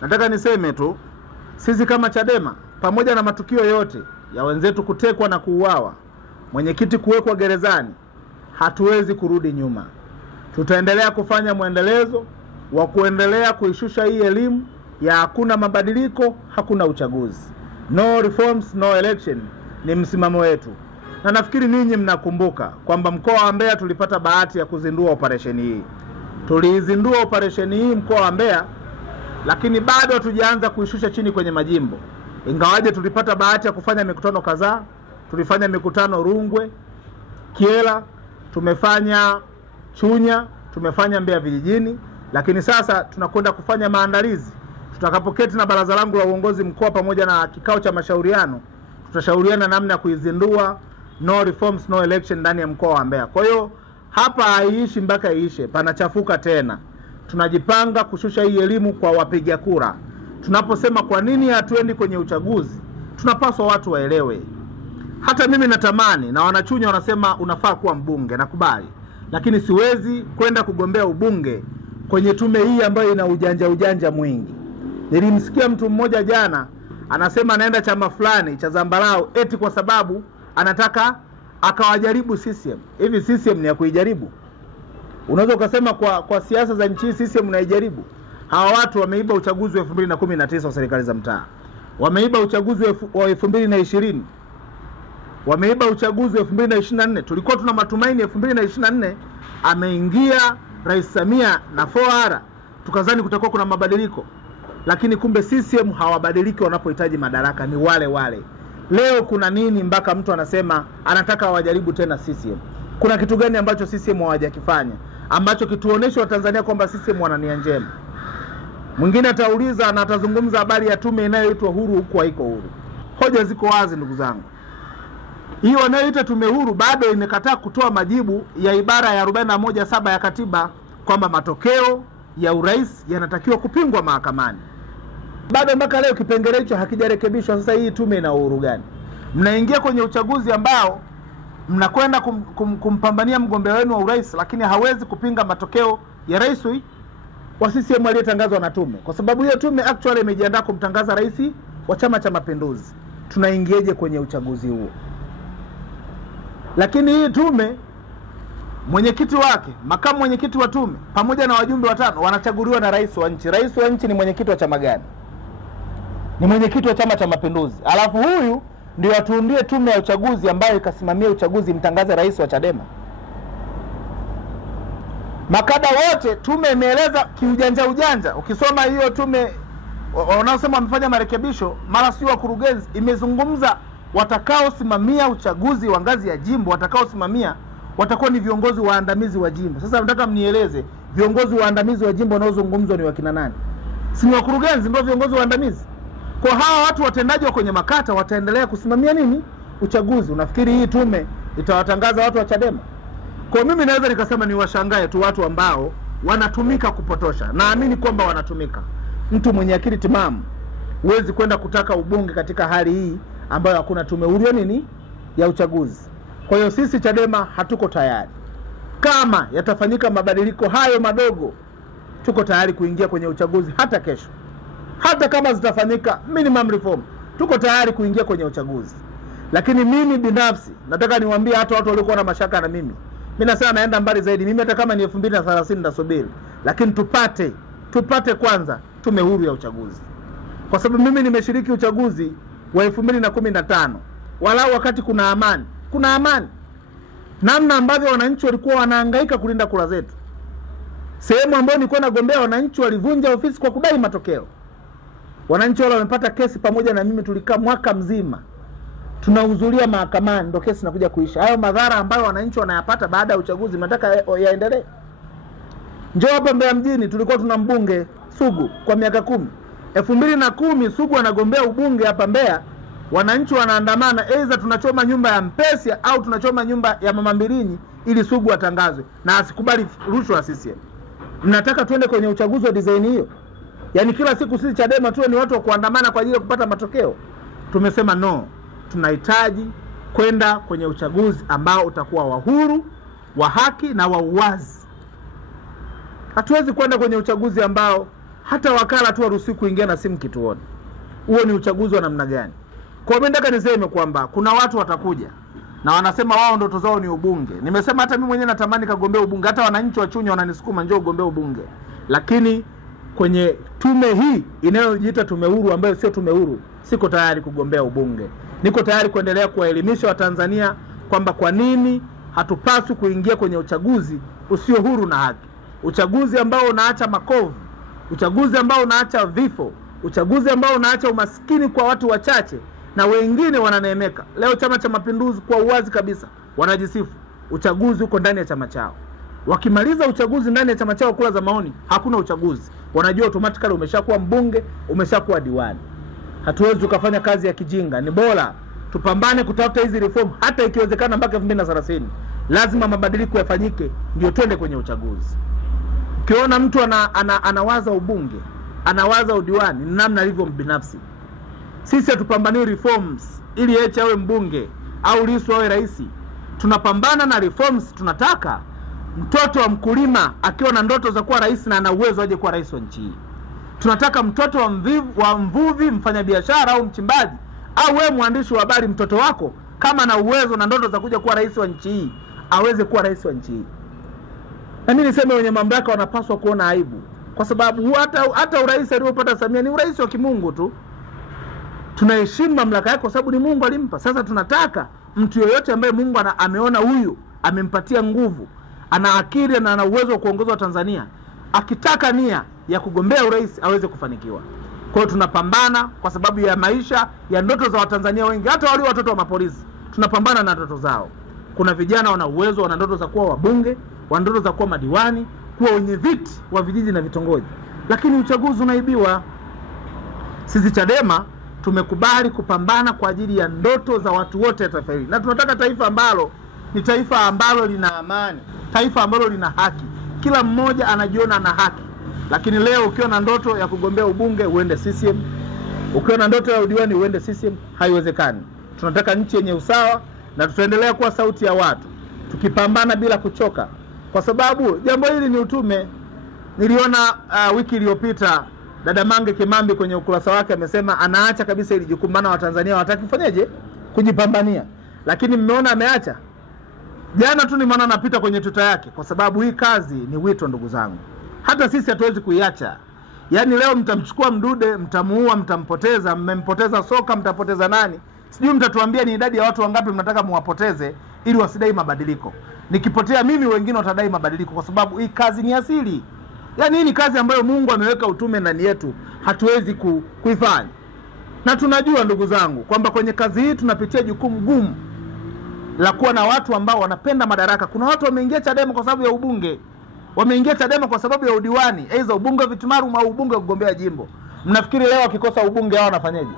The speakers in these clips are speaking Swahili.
Nataka niseme tu, sisi kama Chadema, pamoja na matukio yote ya wenzetu kutekwa na kuuawa, mwenyekiti kuwekwa gerezani, hatuwezi kurudi nyuma. Tutaendelea kufanya mwendelezo wa kuendelea kuishusha hii elimu ya hakuna mabadiliko, hakuna uchaguzi. No reforms, no election ni msimamo wetu. Na nafikiri ninyi mnakumbuka kwamba mkoa wa Mbeya tulipata bahati ya kuzindua operesheni hii. Tuliizindua operesheni hii mkoa wa Mbeya, lakini bado hatujaanza kuishusha chini kwenye majimbo. Ingawaje tulipata bahati ya kufanya mikutano kadhaa. Tulifanya mikutano Rungwe, Kiela, tumefanya Chunya, tumefanya Mbeya vijijini, lakini sasa tunakwenda kufanya maandalizi. Tutakapoketi na baraza langu la uongozi mkoa pamoja na kikao cha mashauriano, tutashauriana namna ya kuizindua no reforms no election ndani ya mkoa wa Mbeya. Kwa hiyo hapa haiishi mpaka iishe, panachafuka tena. Tunajipanga kushusha hii elimu kwa wapiga kura. Tunaposema kwa nini hatuendi kwenye uchaguzi, tunapaswa watu waelewe. Hata mimi natamani, na wanachunya wanasema unafaa kuwa mbunge, nakubali. Lakini siwezi kwenda kugombea ubunge kwenye tume hii ambayo ina ujanja mwingi. Nilimsikia mtu mmoja jana anasema anaenda chama fulani cha Zambarau eti kwa sababu anataka akawajaribu CCM. Hivi CCM ni ya kuijaribu? Unaweza ukasema kwa siasa za nchi CCM unaijaribu? Hawa watu wameiba uchaguzi wa 2019 wa serikali za mtaa. Wameiba uchaguzi wa 2020. Wameiba uchaguzi wa 2024. Tulikuwa tuna matumaini 2024 ameingia Rais Samia na 4R, tukazani kutakuwa kuna mabadiliko. Lakini kumbe CCM hawabadiliki wanapohitaji madaraka, ni wale wale. Leo kuna nini mpaka mtu anasema anataka wajaribu tena CCM? Kuna kitu gani ambacho CCM hawajakifanya ambacho kituonesha Watanzania kwamba CCM wana nia njema? Mwingine atauliza na atazungumza habari ya tume inayoitwa huru huko haiko huru. Hoja ziko wazi ndugu zangu. Hiyo wanayoita tume huru bado imekataa kutoa majibu ya ibara ya 41(7) ya katiba kwamba matokeo ya urais yanatakiwa kupingwa mahakamani. Bado mpaka leo kipengele hicho hakijarekebishwa. Sasa hii tume ina uhuru gani? Mnaingia kwenye uchaguzi ambao mnakwenda kumpambania mgombea wenu wa urais, lakini hawezi kupinga matokeo ya rais wa CCM aliyetangazwa na tume. Kwa sababu hiyo tume actually imejiandaa kumtangaza rais wa Chama cha Mapinduzi. Tunaingieje kwenye uchaguzi huo? Lakini hii tume, mwenyekiti wake, makamu mwenyekiti wa tume pamoja na wajumbe 5 wanachaguliwa na rais wa nchi. Rais wa nchi ni mwenyekiti wa chama gani? Ni mwenyekiti wa Chama cha Mapinduzi. Alafu huyu ndio atuundie tume ya uchaguzi ambayo ikasimamia uchaguzi, mtangaze rais wa Chadema. Makada wote tume imeeleza kiujanja. Ukisoma hiyo tume wanaosema wamefanya marekebisho, mara sio wakurugenzi, imezungumza watakaosimamia uchaguzi wa ngazi ya jimbo, watakaosimamia watakuwa ni viongozi waandamizi wa jimbo. Sasa nataka mnieleze viongozi waandamizi wa jimbo wanaozungumzwa ni wakina nani? Si ni wakurugenzi ndio viongozi waandamizi? Kwa hawa watu watendaji wa kwenye makata wataendelea kusimamia nini? Uchaguzi. Unafikiri hii tume itawatangaza watu wa Chadema? Kwa mimi naweza nikasema ni washangae tu watu ambao wanatumika kupotosha. Naamini kwamba wanatumika. Mtu mwenye akili timamu huwezi kwenda kutaka ubunge katika hali hii ambayo hakuna tume huru nini ya uchaguzi. Kwa hiyo sisi Chadema hatuko tayari. Kama yatafanyika mabadiliko hayo madogo, tuko tayari kuingia kwenye uchaguzi hata kesho. Hata kama zitafanyika minimum reform, tuko tayari kuingia kwenye uchaguzi. Lakini mimi binafsi nataka niwaambie hata watu waliokuwa na mashaka na mimi nasema naenda mbali zaidi. Mimi hata kama ni 2030 nasubiri, lakini tupate kwanza tume huru ya uchaguzi. Kwa sababu mimi nimeshiriki uchaguzi wa 2015 walau wakati kuna amani. Namna ambavyo wananchi walikuwa wanahangaika kulinda kura zetu. Sehemu ambayo nilikuwa nagombea wananchi walivunja ofisi kwa kudai matokeo. Wananchi wale wamepata kesi pamoja na mimi, tulikaa mwaka mzima tunahudhuria mahakamani ndio kesi inakuja kuisha. Hayo madhara ambayo wananchi wanayapata baada ya uchaguzi nataka yaendelee. Njoo hapa Mbeya mjini tulikuwa tuna mbunge Sugu kwa miaka 10. 2010 Sugu anagombea ubunge hapa Mbeya. Wananchi wanaandamana, aidha tunachoma nyumba ya Mpesya au tunachoma nyumba ya Mama Mbilinyi ili Sugu atangazwe na asikubali rushwa CCM. Mnataka tuende kwenye uchaguzi wa design hiyo? Yaani kila siku sisi Chadema tuwe ni watu wa kuandamana kwa ajili ya kupata matokeo? Tumesema no. Tunahitaji kwenda kwenye uchaguzi ambao utakuwa wa huru, wa haki na wa uwazi. Hatuwezi kwenda kwenye uchaguzi ambao hata wakala tu haruhusiwi kuingia na simu kituoni. Huo ni uchaguzi wa namna gani? Kwa mimi nataka niseme kwamba kuna watu watakuja na wanasema wao ndoto zao ni ubunge. Nimesema hata mimi mwenyewe natamani kagombea ubunge, hata wananchi wa Chunya wananisukuma njoo ugombea ubunge. Lakini kwenye tume hii inayojiita tume huru ambayo sio tume huru, siko tayari kugombea ubunge. Niko tayari kuendelea kuwaelimisha Watanzania kwamba kwa nini hatupaswi kuingia kwenye uchaguzi usio huru na haki. Uchaguzi ambao unaacha makovu, uchaguzi ambao unaacha vifo, uchaguzi ambao unaacha umaskini kwa watu wachache na wengine wananeemeka. Leo Chama cha Mapinduzi kwa uwazi kabisa wanajisifu uchaguzi uko ndani ya chama chao. Wakimaliza uchaguzi ndani ya chama chao, kula za maoni, hakuna uchaguzi. Wanajua automatically umeshakuwa mbunge, umeshakuwa diwani. Hatuwezi ukafanya kazi ya kijinga. Ni bora tupambane kutafuta hizi reform, hata ikiwezekana mpaka 2030. Lazima mabadiliko yafanyike ndio twende kwenye uchaguzi. Ukiona mtu anawaza ubunge, anawaza udiwani, ni namna alivyo binafsi. Sisi hatupambani reforms ili Heche awe mbunge au Lissu awe rais. Tunapambana na reforms. Tunataka mtoto wa mkulima akiwa na ndoto za kuwa rais na ana uwezo aje kuwa rais wa nchi hii. Tunataka mtoto wa mvuvi, mfanyabiashara au mchimbaji, au wewe mwandishi wa habari, mtoto wako kama na uwezo na ndoto za kuja kuwa rais wa nchi hii, aweze kuwa rais wa nchi hii. Na mimi niseme wenye mamlaka wanapaswa kuona aibu, kwa sababu hata urais aliopata Samia ni urais wa kimungu tu. Tunaheshimu mamlaka yake kwa sababu ni Mungu alimpa. Sasa tunataka mtu yoyote ambaye Mungu ameona huyu amempatia nguvu, ana akili na ana uwezo wa kuongoza Tanzania, akitaka nia ya kugombea urais aweze kufanikiwa. Kwa hiyo tunapambana kwa sababu ya maisha ya ndoto za Watanzania wengi, hata wale watoto wa mapolisi tunapambana na ndoto zao. Kuna vijana wana uwezo, wana ndoto za kuwa wabunge, wana ndoto za kuwa madiwani, kuwa wenye viti wa vijiji na vitongoji, lakini uchaguzi unaibiwa. Sisi Chadema tumekubali kupambana kwa ajili ya ndoto za watu wote taifa hili, na tunataka taifa ambalo ni taifa ambalo lina amani, taifa ambalo lina haki. Kila mmoja anajiona na haki. Lakini leo ukiwa na ndoto ya kugombea ubunge uende CCM, ukiwa na ndoto ya udiwani uende CCM, haiwezekani. Tunataka nchi yenye usawa, na tutaendelea kuwa sauti ya watu tukipambana bila kuchoka, kwa sababu jambo hili ni utume. Niliona wiki iliyopita dada Mange Kimambi kwenye ukurasa wake amesema anaacha kabisa ili jukumu, maana Watanzania hawataki kufanyaje kujipambania. Lakini mmeona ameacha. Jana tu nimeona anapita kwenye tuta yake, kwa sababu hii kazi ni wito ndugu zangu. Hata sisi hatuwezi kuiacha. Yaani leo mtamchukua Mdude, mtamuua, mtampoteza, mmempoteza Soka, mtapoteza nani? Sijui mtatuambia ni idadi ya watu wangapi mnataka muwapoteze ili wasidai mabadiliko. Nikipotea mimi wengine watadai mabadiliko, kwa sababu hii kazi ni asili. Yaani hii ni kazi ambayo Mungu ameweka utume ndani yetu, hatuwezi kuifanya. Na tunajua ndugu zangu kwamba kwenye kazi hii tunapitia jukumu gumu la kuwa na watu ambao wanapenda madaraka. Kuna watu wameingia Chadema kwa sababu ya ubunge, wameingia Chadema kwa sababu ya udiwani, aidha ubunge vitumaru au ubunge kugombea jimbo. Mnafikiri leo akikosa ubunge hao wanafanyaje?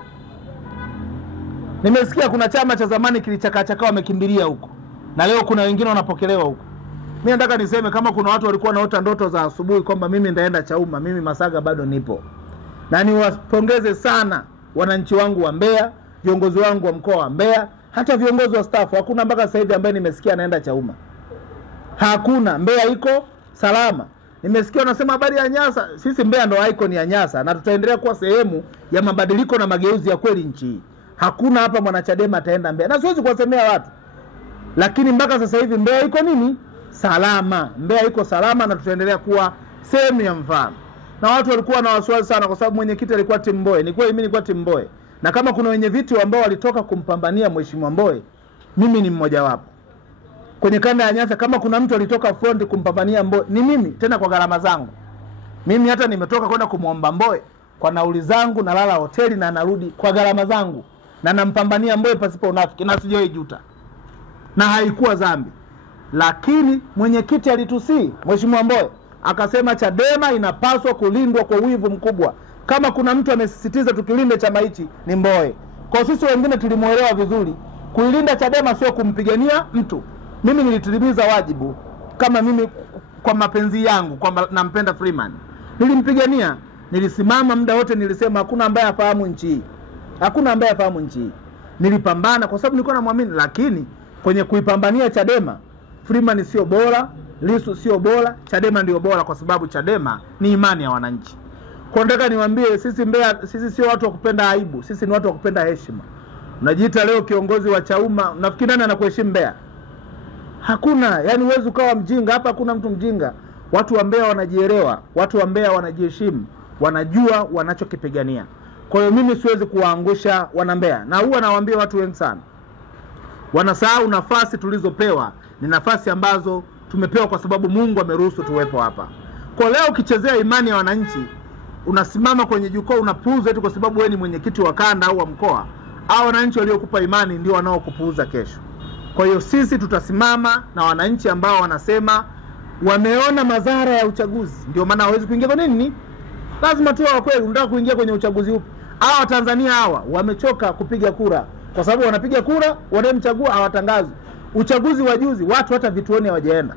Nimesikia kuna chama cha zamani kilichakachaka wamekimbilia huko, na leo kuna wengine wanapokelewa huko. Mimi nataka niseme kama kuna watu walikuwa naota ndoto za asubuhi kwamba mimi ndaenda Chauma, mimi Masaga bado nipo. Na niwapongeze sana wananchi wangu wa Mbeya, viongozi wangu wa mkoa wa Mbeya, hata viongozi wa staff. Hakuna mpaka sasa hivi ambaye nimesikia anaenda Chauma. Hakuna. Mbeya iko salama. Nimesikia wanasema habari ya Nyasa. Sisi Mbeya ndo icon ya Nyasa, na tutaendelea kuwa sehemu ya mabadiliko na mageuzi ya kweli nchi hii. Hakuna hapa mwana Chadema ataenda Mbeya. Na siwezi kuwasemea watu, lakini mpaka sasa hivi Mbeya iko nini? Salama. Mbeya iko salama, na tutaendelea kuwa sehemu ya mfano. Na watu walikuwa na wasiwasi sana kwa sababu mwenyekiti alikuwa Tim Mbowe. Ni kweli mimi nilikuwa Tim Mbowe. Na kama kuna wenye viti ambao walitoka kumpambania Mheshimiwa Mbowe, mimi ni mmoja wapo. Kwenye kanda ya Nyasa kama kuna mtu alitoka front kumpambania Mbowe, ni mimi, tena kwa gharama zangu. Mimi hata nimetoka kwenda kumuomba Mbowe kwa nauli zangu, na lala hoteli na narudi kwa gharama zangu, na nampambania Mbowe pasipo unafiki, na sijawahi juta. Na haikuwa dhambi. Lakini mwenyekiti alitusii Mheshimiwa Mbowe, akasema Chadema inapaswa kulindwa kwa wivu mkubwa. Kama kuna mtu amesisitiza tukilinde chama hichi ni Mbowe. Kwa sisi wengine tulimuelewa vizuri. Kuilinda Chadema sio kumpigania mtu. Mimi nilitimiza wajibu kama mimi kwa mapenzi yangu kwamba nampenda Freeman. Nilimpigania, nilisimama muda wote, nilisema hakuna ambaye afahamu nchi hii. Hakuna ambaye afahamu nchi hii. Nilipambana kwa sababu nilikuwa namwamini, lakini kwenye kuipambania Chadema, Freeman sio bora, Lissu sio bora, Chadema ndio bora, kwa sababu Chadema ni imani ya wananchi. Kwa nataka niwaambie sisi Mbeya, sisi sio watu wa kupenda aibu, sisi ni watu wa kupenda heshima. Unajiita leo kiongozi wa Chauma, unafikiri nani anakuheshimu Mbeya? Hakuna. Yani uwezo ukawa mjinga hapa, hakuna mtu mjinga. Watu wa Mbeya wanajielewa, watu wa Mbeya wanajiheshimu, wanajua wanachokipigania. Kwa hiyo mimi siwezi kuwaangusha wana Mbeya. Na huwa nawaambia watu wengi sana, wanasahau nafasi tulizopewa ni nafasi ambazo tumepewa kwa sababu Mungu ameruhusu tuwepo hapa. Kwa leo ukichezea imani ya wananchi, unasimama kwenye jukwaa unapuuza eti kwa sababu wewe ni mwenyekiti wa kanda au wa mkoa, au wananchi waliokupa imani ndio wanaokupuuza kesho. Kwa hiyo sisi tutasimama na wananchi ambao wanasema wameona madhara ya uchaguzi, ndio maana hawezi kuingia. Kwa nini? Lazima tuwe wa kweli. Unataka kuingia kwenye uchaguzi upi? Hawa Tanzania hawa wamechoka kupiga kura, kwa sababu wanapiga kura wanayemchagua hawatangazwi. Uchaguzi wa juzi watu hata vituoni hawajaenda.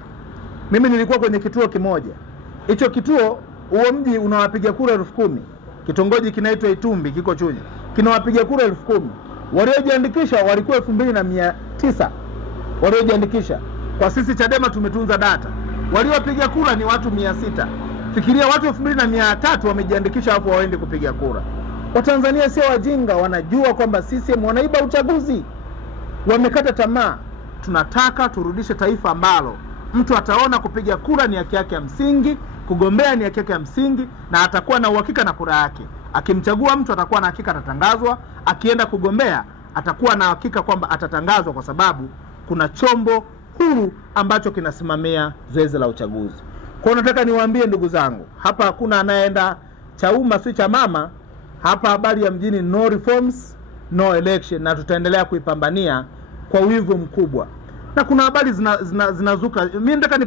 Mimi nilikuwa kwenye kituo kimoja. Hicho kituo, huo mji unawapiga kura 10,000. Kitongoji kinaitwa Itumbi, kiko Chunya. Kinawapiga kura 10,000. Waliojiandikisha walikuwa 2900. Waliojiandikisha. Kwa sisi Chadema tumetunza data. Waliopiga kura ni watu 600. Fikiria watu 2300 wamejiandikisha hapo waende kupiga kura. Watanzania sio wajinga, wanajua kwamba CCM wanaiba uchaguzi. Wamekata tamaa. Tunataka turudishe taifa ambalo mtu ataona kupiga kura ni haki yake ya msingi, kugombea ni haki yake ya msingi, na atakuwa na uhakika na kura yake. Akimchagua mtu atakuwa na hakika atatangazwa, akienda kugombea atakuwa na hakika kwamba atatangazwa, kwa sababu kuna chombo huru ambacho kinasimamia zoezi la uchaguzi. Kwa nataka niwaambie ndugu zangu, hapa hakuna anayeenda Chauma si cha mama. Hapa habari ya mjini no reforms, no election, na tutaendelea kuipambania kwa wivu mkubwa. Na kuna habari zinazuka. Mimi nataka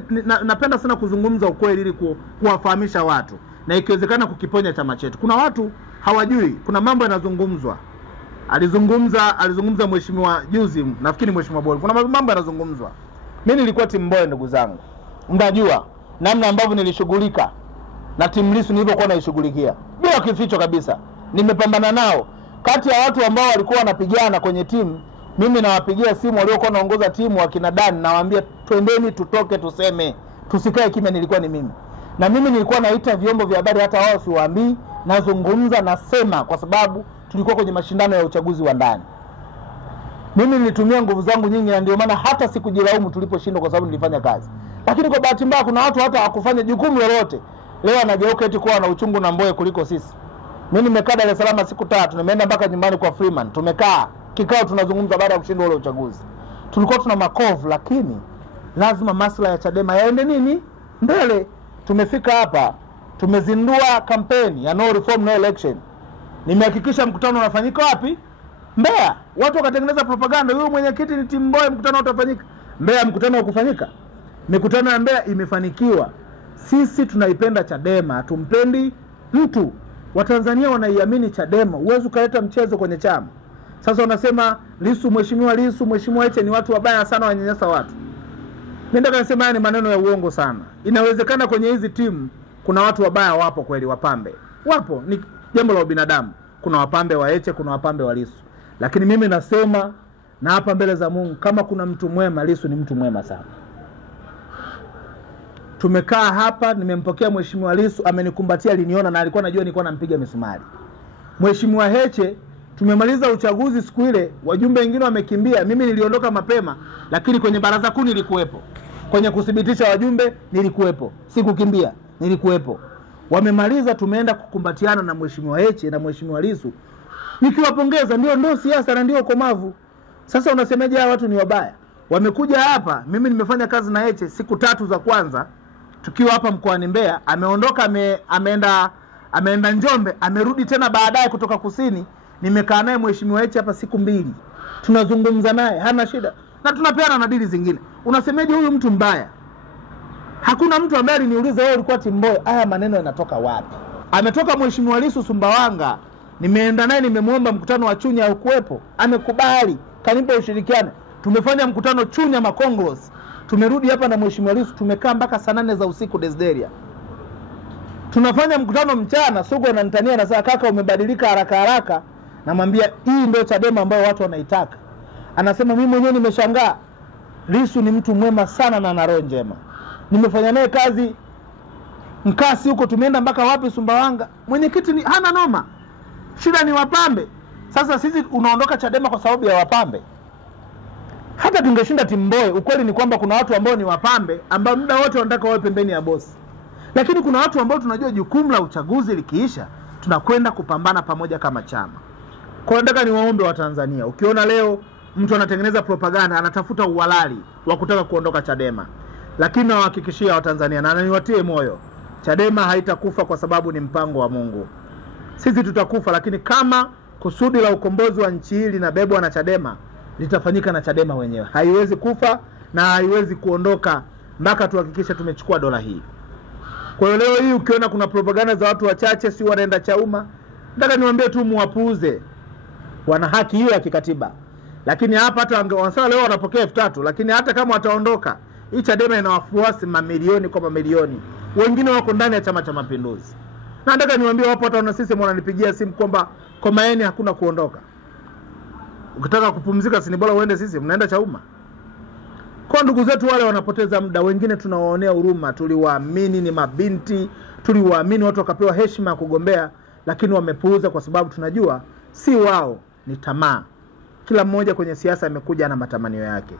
napenda sana kuzungumza ukweli ili kuwafahamisha watu, na ikiwezekana kukiponya chama chetu. Kuna watu hawajui, kuna mambo yanazungumzwa. Alizungumza mheshimiwa juzi, nafikiri mheshimiwa Bol. Kuna mambo yanazungumzwa. Mimi nilikuwa timu Mbowe ndugu zangu. Mnajua namna ambavyo nilishughulika na timu Lissu nilipokuwa naishughulikia. Bila kificho kabisa. Nimepambana nao. Kati ya watu ambao walikuwa wanapigana kwenye timu, mimi nawapigia simu waliokuwa wanaongoza timu wakina Dan, nawaambia twendeni tutoke tuseme. Tusikae kimya, nilikuwa ni mimi. Na mimi nilikuwa naita vyombo vya habari, hata wao siwaambii, nazungumza nasema, kwa sababu tulikuwa kwenye mashindano ya uchaguzi wa ndani. Mimi nilitumia nguvu zangu nyingi, na ndio maana hata sikujilaumu tuliposhindwa, kwa sababu nilifanya kazi. Lakini kwa bahati mbaya kuna watu hata hawakufanya jukumu lolote, leo anageuka eti kuwa na uchungu na Mbowe kuliko sisi. Mimi nimekaa Dar es Salaam siku 3, nimeenda mpaka nyumbani kwa Freeman. Tumekaa kikao tunazungumza baada ya kushindwa ule uchaguzi. Tulikuwa tuna makovu, lakini lazima maslahi ya Chadema yaende nini? Mbele. Tumefika hapa, tumezindua kampeni ya no reform no election. Nimehakikisha mkutano unafanyika wapi? Mbeya. Watu wakatengeneza propaganda, huyu mwenyekiti ni timu Mbowe, mkutano utafanyika Mbeya. Mkutano ukufanyika. Mikutano ya Mbeya imefanikiwa. Sisi tunaipenda Chadema, hatumpendi mtu. Watanzania wanaiamini Chadema. Uwezo kaleta mchezo kwenye chama. Sasa unasema Lissu, mheshimiwa Lissu, mheshimiwa Heche ni watu wabaya sana, wanyanyasa watu. Mimi nataka nisema haya ni maneno ya uongo sana. Inawezekana kwenye hizi timu kuna watu wabaya, wapo kweli, wapambe. Wapo, ni jambo la binadamu. Kuna wapambe wa Heche, kuna wapambe wa Lissu. Lakini mimi nasema na hapa mbele za Mungu, kama kuna mtu mwema, Lissu ni mtu mwema sana. Tumekaa hapa, nimempokea mheshimiwa Lissu, amenikumbatia, aliniona na alikuwa anajua nilikuwa nampiga misumari. Mheshimiwa Heche, tumemaliza uchaguzi siku ile, wajumbe wengine wamekimbia, mimi niliondoka mapema, lakini kwenye baraza kuu nilikuwepo. Kwenye kudhibitisha wajumbe nilikuwepo. Sikukimbia, nilikuwepo. Wamemaliza, tumeenda kukumbatiana na mheshimiwa Heche na mheshimiwa Lissu. Nikiwapongeza, ndio siasa na ndio komavu. Sasa unasemeje hawa watu ni wabaya? Wamekuja hapa, mimi nimefanya kazi na Heche siku 3 za kwanza tukiwa hapa mkoani Mbeya. Ameondoka, ameenda Njombe, amerudi tena baadaye kutoka kusini. Nimekaa naye mheshimiwa Heche hapa siku 2. Tunazungumza naye, hana shida. Na tunapeana na dili zingine. Unasemeje huyu mtu mbaya? Hakuna mtu ambaye aliniuliza wewe ulikuwa timu Mbowe. Haya maneno yanatoka wapi? Ametoka mheshimiwa Lissu Sumbawanga. Nimeenda naye, nimemuomba mkutano wa Chunya ukuepo. Amekubali, kanipa ushirikiano. Tumefanya mkutano Chunya Makongos. Tumerudi hapa na mheshimiwa Lissu, tumekaa mpaka saa 8 za usiku Desderia. Tunafanya mkutano mchana, Sugu ananitania na saa kaka umebadilika haraka. Namwambia hii ndio Chadema ambayo watu wanaitaka. Anasema mimi mwenyewe nimeshangaa. Lissu ni mtu mwema sana na ana roho njema. Nimefanya naye kazi Nkasi huko, tumeenda mpaka wapi, Sumbawanga. Mwenyekiti hana noma, shida ni wapambe. Sasa sisi unaondoka Chadema kwa sababu ya wapambe. Hata tungeshinda timu Mbowe, ukweli ni kwamba kuna watu ambao ni wapambe ambao muda wote wanataka wawe pembeni ya bosi. Lakini kuna watu ambao tunajua jukumu la uchaguzi likiisha tunakwenda kupambana pamoja kama chama. Kwa nataka niwaombe wa Tanzania, ukiona leo mtu anatengeneza propaganda, anatafuta uhalali wa kutaka kuondoka Chadema, lakini nawahakikishia wa Tanzania na niwatie moyo, Chadema haitakufa kwa sababu ni mpango wa Mungu. Sisi tutakufa, lakini kama kusudi la ukombozi wa nchi hii linabebwa na Chadema, litafanyika na Chadema wenyewe. Haiwezi kufa na haiwezi kuondoka mpaka tuhakikishe tumechukua dola hii. Kwa hiyo leo hii ukiona kuna propaganda za watu wachache si wanaenda Chauma, nataka niwaambie tu muwapuuze. Wana haki hiyo ya kikatiba. Lakini hapa hata wanasema leo wanapokea 3,000, lakini hata kama wataondoka, hii Chadema ina wafuasi mamilioni kwa mamilioni. Wengine wako ndani ya Chama cha Mapinduzi. Na nataka niwaambie wapo hata wana sisi wananipigia simu kwamba Komaeni hakuna kuondoka. Ukitaka kupumzika si bora uende sisi, mnaenda Chauma. Kwa ndugu zetu wale wanapoteza muda, wengine tunawaonea huruma, tuliwaamini ni mabinti, tuliwaamini watu wakapewa heshima ya kugombea, lakini wamepuuza kwa sababu tunajua si wao, ni tamaa. Kila mmoja kwenye siasa amekuja na matamanio yake.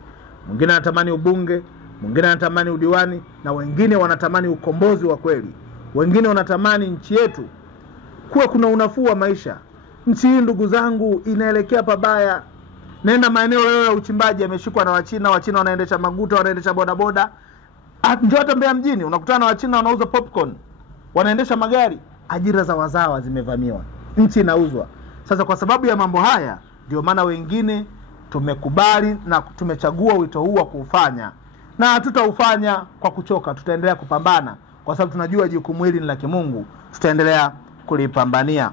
Mwingine anatamani ubunge, mwingine anatamani udiwani, na wengine wanatamani ukombozi wa kweli. Wengine wanatamani nchi yetu kuwa kuna unafuu wa maisha. Nchi hii ndugu zangu inaelekea pabaya. Nenda maeneo leo ya uchimbaji yameshikwa na Wachina, Wachina wanaendesha maguta, wanaendesha bodaboda. Njoo hata Mbeya mjini unakutana na Wachina wanauza popcorn, wanaendesha magari. Ajira za wazawa zimevamiwa. Nchi inauzwa. Sasa kwa sababu ya mambo haya ndio maana wengine tumekubali na tumechagua wito huu wa kuufanya. Na hatutaufanya kwa kuchoka, tutaendelea kupambana kwa sababu tunajua jukumu hili ni la kimungu, tutaendelea kulipambania.